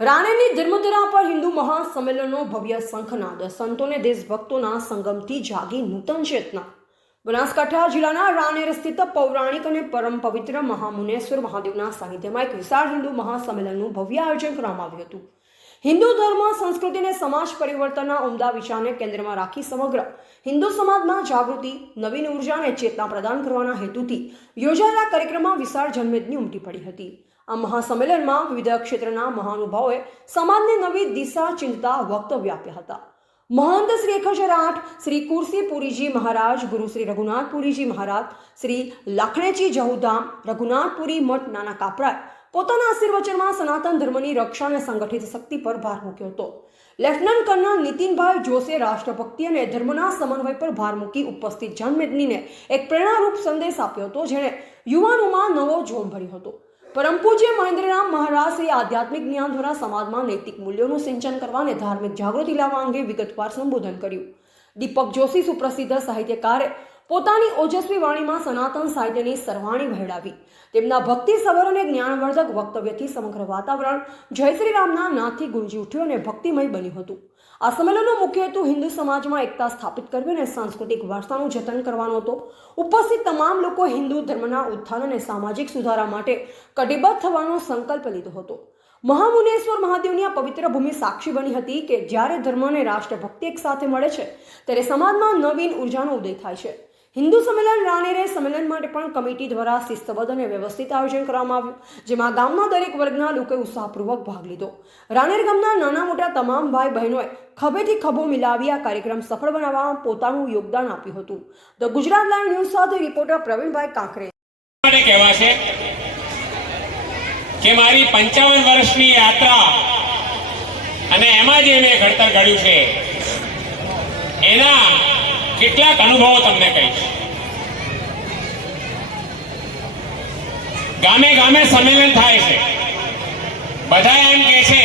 રાણેની ધર્મધરા પર હિન્દુ મહાસંમેલનનો ભવ્ય શંખનાદ, સંતોને દેશભક્તોના સંગમથી જાગી નૂતન ચેતના। બનાસકાંઠા જિલ્લાના રાણેર સ્થિત પૌરાણિક અને પરમ પવિત્ર મહામુનેશ્વર મહાદેવના સાનિધ્યમાં એક વિશાળ હિન્દુ મહાસંમેલનનું ભવ્ય આયોજન કરવામાં આવ્યું હતું। હિન્દુ ધર્મ, સંસ્કૃતિ અને સમાજ પરિવર્તનના ઉમદા વિચારને કેન્દ્રમાં રાખી સમગ્ર હિન્દુ સમાજમાં જાગૃતિ, નવીન ઉર્જા અને ચેતના પ્રદાન કરવાના હેતુથી યોજાયેલા કાર્યક્રમમાં વિશાળ જનમેદની ઉમટી પડી હતી। આ મહાસંમેલનમાં વિવિધ ક્ષેત્રના મહાનુભાવોએ સમાજને નવી દિશા ચિંતતા વક્તવ્ય આપ્યા હતા। महंत श्री 1008 श्री कुर्सी पुरीजी महाराज, गुरु श्री रघुनाथ पुरीजी महाराज, श्री लाखणेजी जहुधाम रघुनाथपुरी मठ नाना कापराए પોતાના આશીર્વચનમાં સનાતન ધર્મની રક્ષા અને સંગઠિત શક્તિ પર ભાર મૂક્યો હતો। લેફ્ટનન્ટ કર્નલ નીતિનભાઈ જોશે રાષ્ટ્રભક્તિ અને ધર્મના સમન્વય પર ભાર મૂકી ઉપસ્થિત જનમેદનીને એક પ્રેરણારૂપ સંદેશ આપ્યો હતો, જેણે યુવાનોમાં નવો જોમ ભર્યો હતો। પરમ પૂજ્ય મહેન્દ્રરામ મહારાજ શ્રી આધ્યાત્મિક જ્ઞાન દ્વારા સમાજમાં નૈતિક મૂલ્યોનું સિંચન કરવા અને ધાર્મિક જાગૃતિ લાવવા અંગે વિગતવાર સંબોધન કર્યું। દીપક જોશી સુપ્રસિદ્ધ સાહિત્યકારે પોતાની ઓજસ્વી વાણીમાં સનાતન સાહિત્યની સરવાણી વહેડાવી। તેમના ભક્તિસભર અને જ્ઞાનવર્ધક વક્તવ્યથી સમગ્ર વાતાવરણ જય શ્રી રામના નાદથી ગુંજી ઉઠ્યું અને ભક્તિમય બન્યું હતું। આ સંમેલનનો મુખ્ય હેતુ હિન્દુ સમાજમાં એકતા સ્થાપિત કરવી અને સાંસ્કૃતિક વારસાનું જતન કરવાનો હતો। ઉપસ્થિત તમામ લોકો હિન્દુ ધર્મના ઉત્થાન અને સામાજિક સુધારા માટે કટિબદ્ધ થવાનો સંકલ્પ લીધો હતો। મહામુનેશ્વર મહાદેવની આ પવિત્ર ભૂમિ સાક્ષી બની હતી કે જ્યારે ધર્મ અને રાષ્ટ્રભક્તિ એક સાથે મળે છે ત્યારે સમાજમાં નવીન ઉર્જાનો ઉદય થાય છે। હિન્દુ સંમેલન રાણેરે સંમેલન માટે પણ કમિટી દ્વારા શિસ્તબદ્ધ અને વ્યવસ્થિત આયોજન કરવામાં આવ્યું, જેમાં ગામના દરેક વર્ગના લોકોએ ઉત્સાહપૂર્વક ભાગ લીધો। રાણેર ગામના નાના મોટા તમામ ભાઈ બહેનોએ ખભેથી ખભો મિલાવી આ કાર્યક્રમ સફળ બનાવવામાં પોતાનું યોગદાન આપ્યું હતું। ધ ગુજરાત લાઈવ ન્યૂઝ સાથે રિપોર્ટર પ્રવીણભાઈ કાંકરે। કહેવાશે કે મારી 55 વર્ષની યાત્રા અને એમાં જે મેં ઘડતર ઘડ્યું છે એના કેટલાક અનુભવો તમને કહીશ। ગામે ગામે સંમેલન થાય છે, બધા એમ કહે છે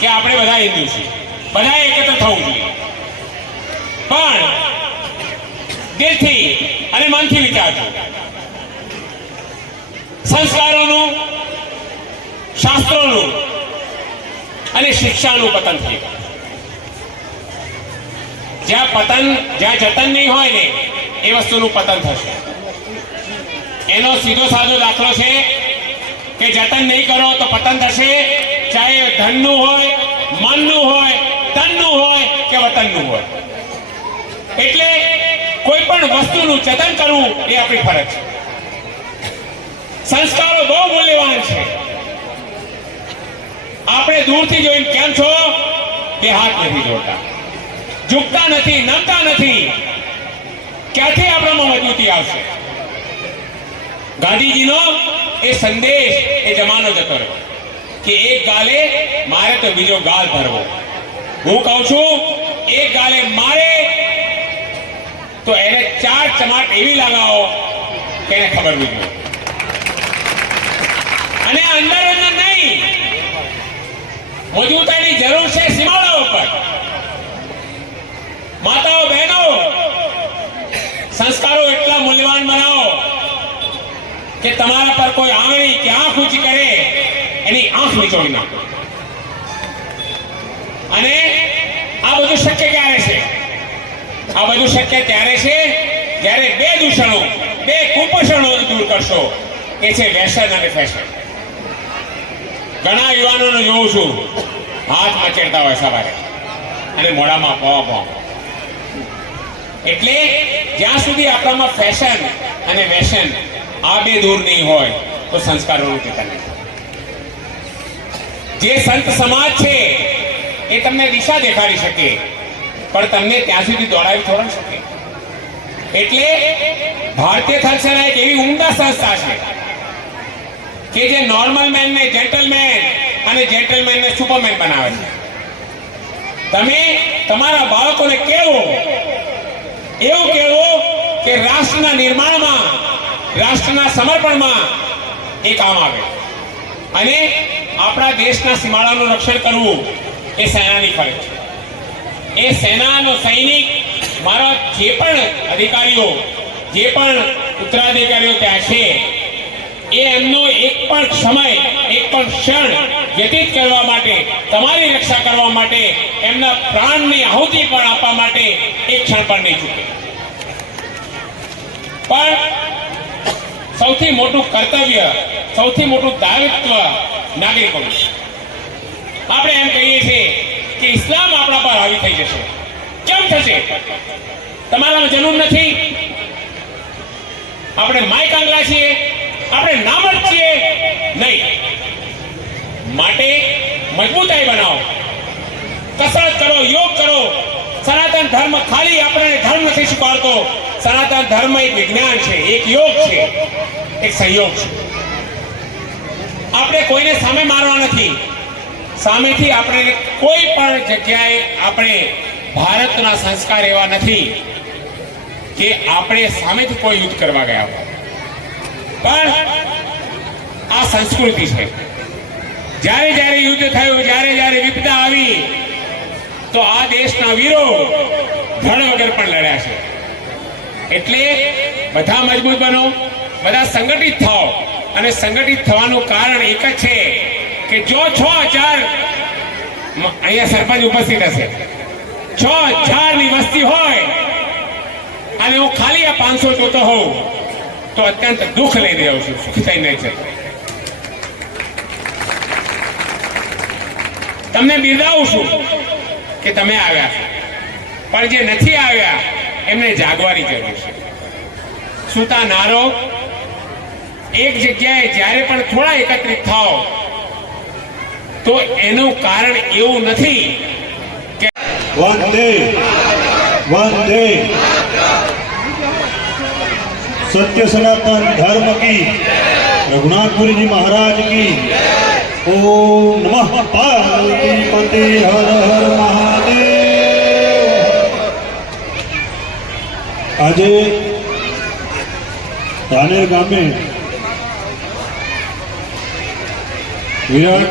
કે આપણે બધા હિન્દુ છીએ, બધા એકત્ર થવું જોઈએ, પણ દિલથી અને મનથી વિચારજો। સંસ્કારોનું, શાસ્ત્રોનું અને શિક્ષાનું પતન થયું। જ્યાં જતન નહીં હોય ને એ વસ્તુનું પતન થશે। એનો સીધો સાદો દાખલો છે કે જતન નહીં કરો તો પતન થશે, ચાહે ધનનું હોય, મનનું હોય, તનનું હોય કે વતનનું હોય। એટલે કોઈ પણ વસ્તુનું જતન કરવું એ આપણી ફરજ છે। સંસ્કારો બહુ મૂલ્યવાન છે। આપણે દૂરથી જોઈને કેમ છો કે હાથ નથી જોડતા, ઝૂકતા નથી, નમતા નથી, ક્યાંથી આપણામાં મજબૂતી આવશે? ગાંધીજીનો એ સંદેશ એ જમાનો જતો રહ્યો કે એક ગાલે મારે તો બીજો ગાલ ભરવો। હું કહું છું એક ગાલે મારે તો એને 4 ચમાટ એવી લગાવો કે એને ખબર બી જોઈએ। અને અંદર નહીં, મજબૂતાઈની જરૂર છે સીમાડાઓ પર। માતાઓ, બહેનો, સંસ્કારો એટલા મૂલ્યવાન બનાવો કે તમારા પર કોઈ આંગળી કે આંખ ઊંચી કરે એની આંખ નીચોડી નાખો। અને આ બધું શક્ય ક્યારે છે? આ બધું શક્ય ત્યારે છે જ્યારે બે દૂષણો, બે કુપોષણો દૂર કરશો, એ છે વ્યસન અને ફેશન। ઘણા યુવાનોને જોઉં છું હાથ મચેડતા હોય સવારે અને મોઢામાં પવા। એટલે જ્યાં સુધી આપણામાં ફેશન અને વ્યસન આ બે દૂર નહીં હોય તો સંસ્કારોનું ચેતન નહીં। જે સંત સમાજ છે એ તમને દિશા દેખાડી શકે પણ તમને ત્યાં સુધી દોડાવી થોડી શકે। એટલે ભારતીય થલસેના એક એવી ઉમદા સંસ્થા છે કે જે નોર્મલ મેનને જેન્ટલમેન અને જેન્ટલમેનને સુપરમેન બનાવે છે। તમે તમારા બાળકોને એવું કહેવું કે રાષ્ટ્રના નિર્માણમાં, રાષ્ટ્રના સમર્પણમાં એ કામ આવે। અને આપણા દેશના સીમાડાનું રક્ષણ કરવું એ સેનાની ફરજ છે। એ સેનાનો સૈનિક મારા જે પણ અધિકારીઓ, જે પણ ઉત્તરાધિકારીઓ ત્યાં છે એ એમનો એક પણ સમય, એક પણ ક્ષણ વ્યતીત કરવા માટે, તમારી રક્ષા કરવા માટે, એમના પ્રાણની આહુતિ પણ આપવા માટે એક ક્ષણ પણ નહીં ચૂકે. પણ સૌથી મોટું કર્તવ્ય, સૌથી મોટું દાયિત્વ નાગરિકોનું. આપણે એમ કહીએ છીએ કે ઇસ્લામ આપણા પર હાવી થઈ જશે. કેમ થશે? તમારામાં જનૂન નથી? આપણે માય કાંગલા છીએ? આપણે નામર્દ છીએ? નહીં. માટે મજબૂતાઈ બનાવો, કસરત કરો, યોગ કરો. સનાતન ધર્મ ખાલી આપણે ધર્મ નથી શીખવાડતો. સનાતન ધર્મ એક વિજ્ઞાન છે, એક યોગ છે, એક સંયોગ છે. આપણે કોઈને સામે મારવા નથી. સામેથી આપણે કોઈ પણ જગ્યાએ, આપણે ભારતના સંસ્કાર એવા નથી કે આપણે સામેથી કોઈ યુદ્ધ કરવા ગયા હોય. પણ આ સંસ્કૃતિ છે. જ્યારે જ્યારે યુદ્ધ થયું, જ્યારે જ્યારે વિપદા આવી, તો આ દેશના વીરો ધડ વગર પણ લડ્યા છે. એટલે બધા મજબૂત બનો, બધા સંગઠિત થાઓ. અને સંગઠિત થવાનું કારણ એક જ છે કે જો 6000 અહીંયા સરપંચ ઉપસ્થિત હશે, 6000 ની વસ્તી હોય અને હું ખાલી આ 500 જોતો હોઉં તો અત્યંત દુઃખ લઈને જાઉં છું, સુખ થઈ નહીં જતો. તમને બિરદાવું છું કે તમે આવ્યા છો, પણ જે નથી આવ્યા એમને જાગવાની જરૂર છે. સૂતા નારો એક જગ્યાએ જ્યારે પણ થોડા એકત્રિત થાઓ તો એનું કારણ એવું નથી કે વંદે વંદે सत्य सनातन धर्म की, रघुनाथपुरी जी महाराज की। ओम नमः पार्वती हर हर महादेव। आज रानेर गामे विराट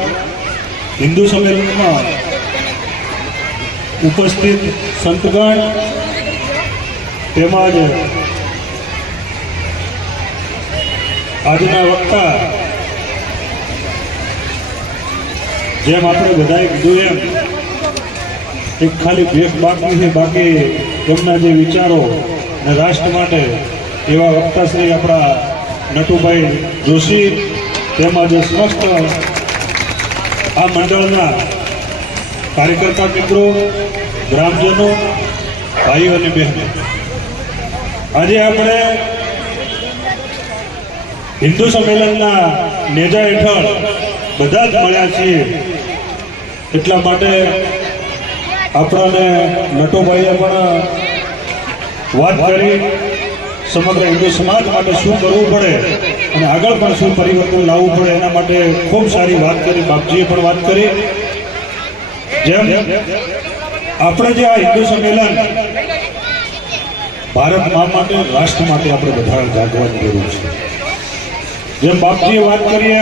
हिंदू सम्मेलन में उपस्थित संतगण तेमज આજના વક્તા જેમ આપણે બધાએ કીધું એમ એક ખાલી ભેખ બાકી છે, બાકી એમના જે વિચારો અને રાષ્ટ્ર માટે એવા વક્તા શ્રી આપણા નટુભાઈ જોશી તેમજ સમસ્ત આ મંડળના કાર્યકર્તા મિત્રો, ગ્રામજનો, ભાઈઓ અને બહેનો, આજે આપણે હિન્દુ સંમેલનના નેજા હેઠળ બધા જ મળ્યા છીએ. એટલા માટે આપણને નટુભાઈએ પણ વાત કરી સમગ્ર હિન્દુ સમાજ માટે શું કરવું પડે અને આગળ પણ શું પરિવર્તન લાવવું પડે એના માટે ખૂબ સારી વાત કરી. બાપજીએ પણ વાત કરી. જેમ આપણે જે આ હિન્દુ સંમેલન ભારત મા માટે, રાષ્ટ્ર માટે આપણે બધા જાગવાની જરૂર છે. જેમ બાપજીએ વાત કરી